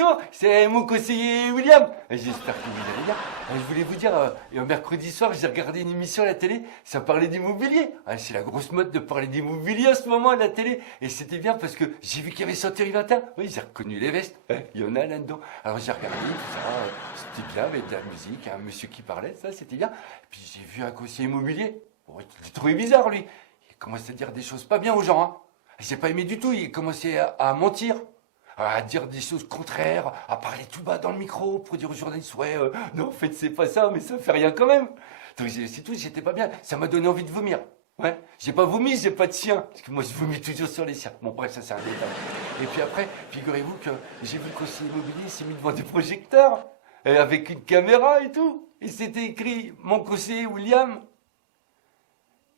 bonjour, c'est mon conseiller William. J'espère que vous allez bien. Je voulais vous dire, mercredi soir, j'ai regardé une émission à la télé, ça parlait d'immobilier. C'est la grosse mode de parler d'immobilier en ce moment à la télé. Et c'était bien parce que j'ai vu qu'il y avait Century 21. Oui, j'ai reconnu les vestes. Il y en a là-dedans. Alors j'ai regardé tout ça, c'était bien, avec de la musique, un monsieur qui parlait, ça c'était bien. Et puis j'ai vu un conseiller immobilier. Bon, j'ai trouvé bizarre lui. Il commençait à dire des choses pas bien aux gens. Hein. J'ai pas aimé du tout, il commençait à mentir. À dire des choses contraires, à parler tout bas dans le micro pour dire aux journalistes ouais non en fait c'est pas ça mais ça fait rien quand même. Donc c'est tout, j'étais pas bien, ça m'a donné envie de vomir. Ouais, j'ai pas vomi, j'ai pas de chien parce que moi je vomis toujours sur les siens. Bon bref ça c'est un détail. Et puis après figurez-vous que j'ai vu le conseiller immobilier s'est mis devant des projecteurs avec une caméra et tout et c'était écrit mon conseiller William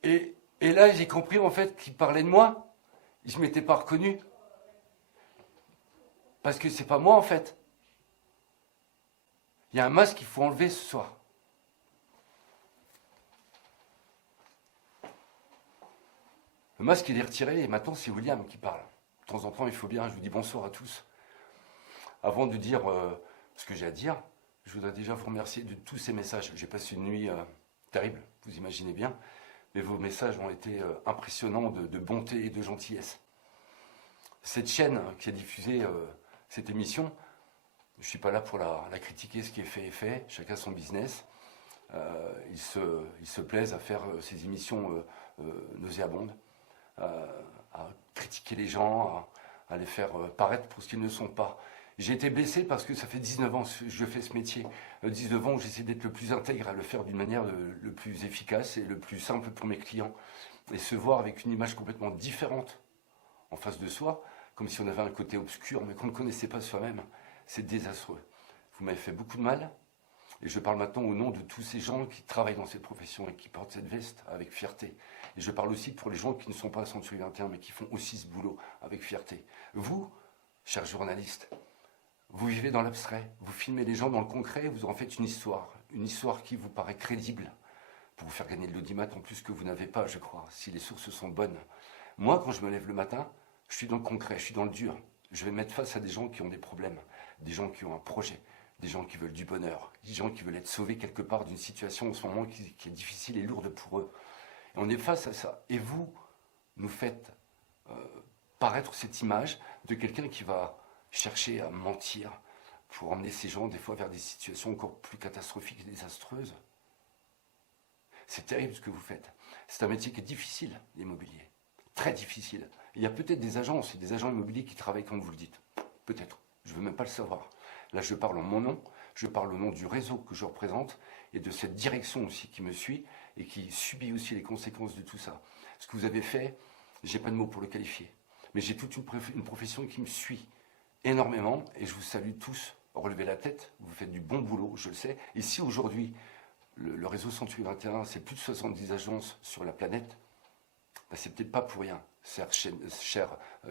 et là j'ai compris en fait qu'il parlait de moi. Je m'étais pas reconnu. Parce que c'est pas moi en fait. Il y a un masque qu'il faut enlever ce soir. Le masque il est retiré et maintenant c'est William qui parle. De temps en temps il faut bien, je vous dis bonsoir à tous. Avant de dire ce que j'ai à dire, je voudrais déjà vous remercier de tous ces messages. J'ai passé une nuit terrible, vous imaginez bien. Mais vos messages ont été impressionnants de bonté et de gentillesse. Cette chaîne qui a diffusé cette émission, je ne suis pas là pour la critiquer, ce qui est fait est fait, chacun son business. Ils se plaisent à faire ces émissions nauséabondes, à critiquer les gens, à les faire paraître pour ce qu'ils ne sont pas. J'ai été blessé parce que ça fait 19 ans que je fais ce métier. 19 ans où j'essaie d'être le plus intègre, à le faire d'une manière le plus efficace et le plus simple pour mes clients. Et se voir avec une image complètement différente en face de soi, comme si on avait un côté obscur, mais qu'on ne connaissait pas soi-même. C'est désastreux. Vous m'avez fait beaucoup de mal, et je parle maintenant au nom de tous ces gens qui travaillent dans cette profession et qui portent cette veste avec fierté. Et je parle aussi pour les gens qui ne sont pas à Century 21, mais qui font aussi ce boulot avec fierté. Vous, chers journalistes, vous vivez dans l'abstrait, vous filmez les gens dans le concret, vous en faites une histoire qui vous paraît crédible, pour vous faire gagner de l'audimat en plus que vous n'avez pas, je crois, si les sources sont bonnes. Moi, quand je me lève le matin, je suis dans le concret, je suis dans le dur. Je vais me mettre face à des gens qui ont des problèmes, des gens qui ont un projet, des gens qui veulent du bonheur, des gens qui veulent être sauvés quelque part d'une situation en ce moment qui est difficile et lourde pour eux. Et on est face à ça. Et vous nous faites paraître cette image de quelqu'un qui va chercher à mentir pour emmener ces gens des fois vers des situations encore plus catastrophiques et désastreuses. C'est terrible ce que vous faites. C'est un métier qui est difficile, l'immobilier. Très difficile. Il y a peut-être des agences et des agents immobiliers qui travaillent comme vous le dites. Peut-être. Je ne veux même pas le savoir. Là, je parle en mon nom. Je parle au nom du réseau que je représente et de cette direction aussi qui me suit et qui subit aussi les conséquences de tout ça. Ce que vous avez fait, j'ai pas de mots pour le qualifier. Mais j'ai toute une profession qui me suit énormément et je vous salue tous. Relevez la tête, vous faites du bon boulot, je le sais. Et si aujourd'hui, le réseau Century 21, c'est plus de 70 agences sur la planète, ben c'est peut-être pas pour rien, chère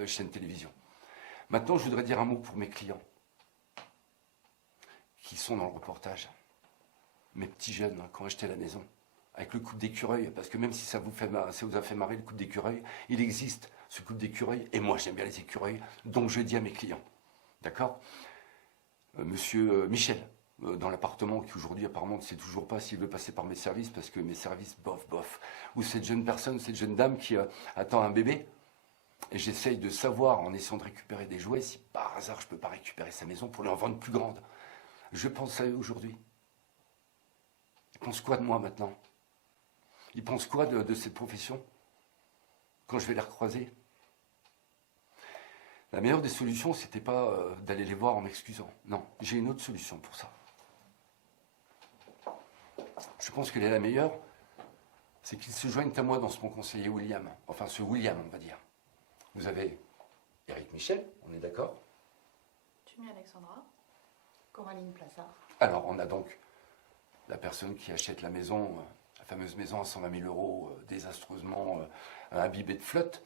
chaîne télévision. Maintenant, je voudrais dire un mot pour mes clients qui sont dans le reportage. Mes petits jeunes, qui ont acheté la maison, avec le couple d'écureuil, parce que même si ça vous a fait marrer le couple d'écureuil, il existe ce couple d'écureuil, et moi j'aime bien les écureuils, donc je dis à mes clients, d'accord, Monsieur Michel, dans l'appartement qui aujourd'hui apparemment ne sait toujours pas s'il veut passer par mes services, parce que mes services, bof, ou cette jeune personne, cette jeune dame qui attend un bébé, et j'essaye de savoir, en essayant de récupérer des jouets, si par hasard je ne peux pas récupérer sa maison pour lui en vendre plus grande. Je pense à eux aujourd'hui. Ils pensent quoi de moi maintenant? Ils pensent quoi de cette profession quand je vais les recroiser? La meilleure des solutions, c'était pas d'aller les voir en m'excusant. Non, j'ai une autre solution pour ça. Je pense qu'elle est la meilleure, c'est qu'ils se joignent à moi dans ce mon conseiller William. Enfin, ce William, on va dire. Vous avez Éric Michel, on est d'accord? Tumi Alexandra, Coraline Plassard. Alors, on a donc la personne qui achète la maison, la fameuse maison à 120 000 euros, désastreusement imbibée de flotte.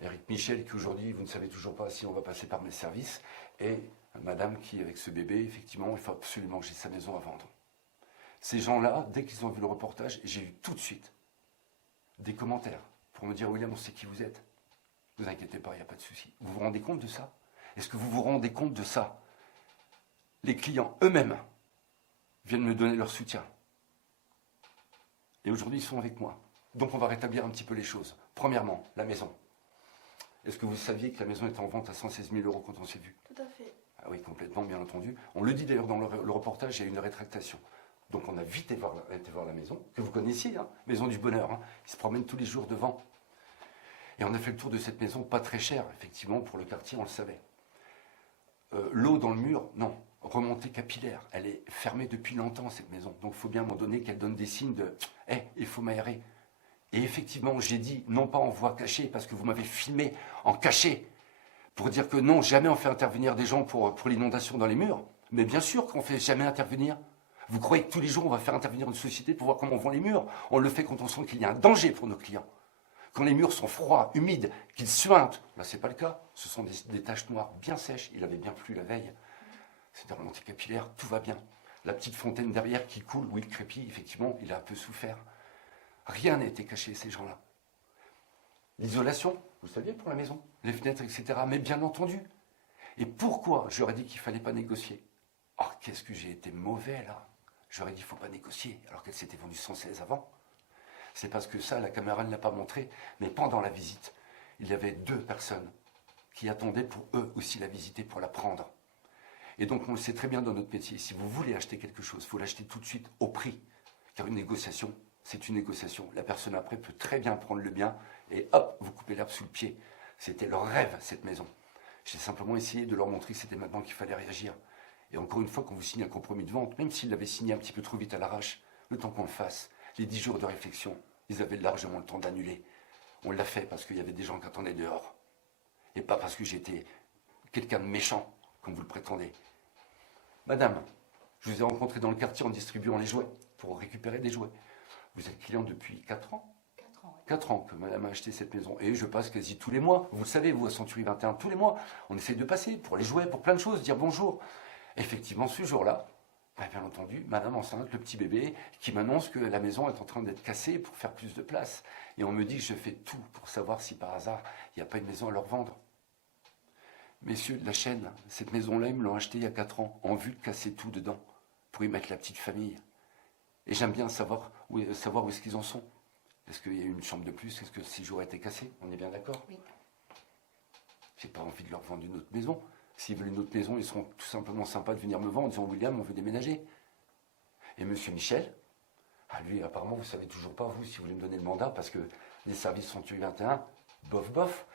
Éric Michel, qui aujourd'hui, vous ne savez toujours pas si on va passer par mes services. Et madame qui, avec ce bébé, effectivement, il faut absolument que j'ai sa maison à vendre. Ces gens-là, dès qu'ils ont vu le reportage, j'ai eu tout de suite des commentaires pour me dire « William, on sait qui vous êtes. Ne vous inquiétez pas, il n'y a pas de souci. » Vous vous rendez compte de ça? Est-ce que vous vous rendez compte de ça? les clients eux-mêmes viennent me donner leur soutien. Et aujourd'hui, ils sont avec moi. Donc on va rétablir un petit peu les choses. Premièrement, la maison. Est-ce que vous saviez que la maison était en vente à 116 000 € quand on s'est vu? Tout à fait. Ah oui, complètement, bien entendu. On le dit d'ailleurs dans le reportage, il y a une rétractation. Donc on a vite été voir la maison, que vous connaissiez, hein, Maison du Bonheur. Hein. Ils se promènent tous les jours devant. Et on a fait le tour de cette maison, pas très cher, effectivement, pour le quartier, on le savait. L'eau dans le mur, non. Remontée capillaire. Elle est fermée depuis longtemps, cette maison. Donc il faut bien à un moment donné qu'elle donne des signes de « Hé, il faut m'aérer ». Et effectivement, j'ai dit, non pas en voie cachée, parce que vous m'avez filmé en caché, pour dire que non, jamais on fait intervenir des gens pour l'inondation dans les murs. Mais bien sûr qu'on ne fait jamais intervenir. Vous croyez que tous les jours, on va faire intervenir une société pour voir comment on vend les murs? On le fait quand on sent qu'il y a un danger pour nos clients. Quand les murs sont froids, humides, qu'ils suintent. Là, ce n'est pas le cas. Ce sont des taches noires bien sèches. Il avait bien plu la veille. C'est des remontées capillaires, tout va bien. La petite fontaine derrière qui coule, où il crépit, effectivement, il a un peu souffert. Rien n'a été caché, ces gens-là. L'isolation, vous saviez, pour la maison, les fenêtres, etc. Mais bien entendu. Et pourquoi j'aurais dit qu'il ne fallait pas négocier? Oh, qu'est-ce que j'ai été mauvais, là. J'aurais dit qu'il ne faut pas négocier, alors qu'elle s'était vendue 116 avant. C'est parce que ça, la caméra ne l'a pas montré, mais pendant la visite, il y avait 2 personnes qui attendaient pour eux aussi la visiter, pour la prendre. Et donc, on le sait très bien dans notre métier, si vous voulez acheter quelque chose, il faut l'acheter tout de suite au prix. Car une négociation, c'est une négociation. La personne après peut très bien prendre le bien et hop, vous coupez l'herbe sous le pied. C'était leur rêve, cette maison. J'ai simplement essayé de leur montrer que c'était maintenant qu'il fallait réagir. Et encore une fois, quand vous signez un compromis de vente, même s'ils l'avaient signé un petit peu trop vite à l'arrache, le temps qu'on le fasse, les 10 jours de réflexion, ils avaient largement le temps d'annuler. On l'a fait parce qu'il y avait des gens qui attendaient dehors. Et pas parce que j'étais quelqu'un de méchant, comme vous le prétendez. Madame, je vous ai rencontré dans le quartier en distribuant les jouets, pour récupérer des jouets. Vous êtes client depuis 4 ans? 4 ans, oui. 4 ans que madame a acheté cette maison. Et je passe quasi tous les mois. Vous le savez, vous, à Century 21, tous les mois. On essaye de passer pour les jouets, pour plein de choses, dire bonjour. Effectivement, ce jour-là, bien entendu, madame enceinte, le petit bébé, qui m'annonce que la maison est en train d'être cassée pour faire plus de place. Et on me dit que je fais tout pour savoir si par hasard, il n'y a pas une maison à leur vendre. Messieurs de la chaîne, cette maison-là, ils me l'ont achetée il y a 4 ans, en vue de casser tout dedans, pour y mettre la petite famille. Et j'aime bien savoir où est-ce qu'ils en sont. Est-ce qu'il y a eu une chambre de plus? Est-ce que le séjour a été cassé? On est bien d'accord? Oui. J'ai pas envie de leur vendre une autre maison. S'ils veulent une autre maison, ils seront tout simplement sympas de venir me vendre en disant « William, on veut déménager ». Et monsieur Michel, lui, apparemment, vous ne savez toujours pas, vous, si vous voulez me donner le mandat, parce que les services sont tués 21, bof, bof.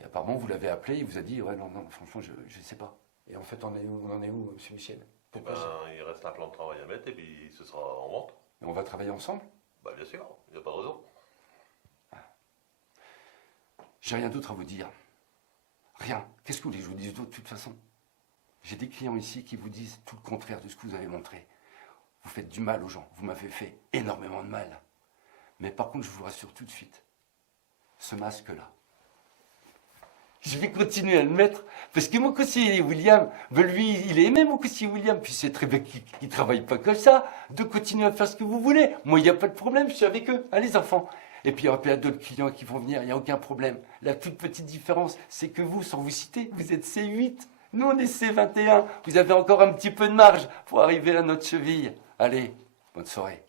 Et apparemment, vous l'avez appelé, il vous a dit « Ouais, non, franchement, je ne sais pas ». Et en fait, on en est où, monsieur Michel? Il reste un plan de travail à mettre et puis ce sera en vente. Et on va travailler ensemble? Bien sûr, il n'y a pas de raison. J'ai rien d'autre à vous dire. Rien. Qu'est-ce que vous voulez que je vous dise d'autre de toute façon? J'ai des clients ici qui vous disent tout le contraire de ce que vous avez montré. Vous faites du mal aux gens. Vous m'avez fait énormément de mal. Mais par contre, je vous rassure tout de suite, ce masque-là, je vais continuer à le mettre, parce que mon conseiller William, lui, il est aimé mon conseiller William, puis c'est très bien qu'il ne travaille pas comme ça, de continuer à faire ce que vous voulez. Moi, il n'y a pas de problème, je suis avec eux. Allez, les enfants. Et puis, il y aura plein d'autres clients qui vont venir, il n'y a aucun problème. La toute petite différence, c'est que vous, sans vous citer, vous êtes C8. Nous, on est C21. Vous avez encore un petit peu de marge pour arriver à notre cheville. Allez, bonne soirée.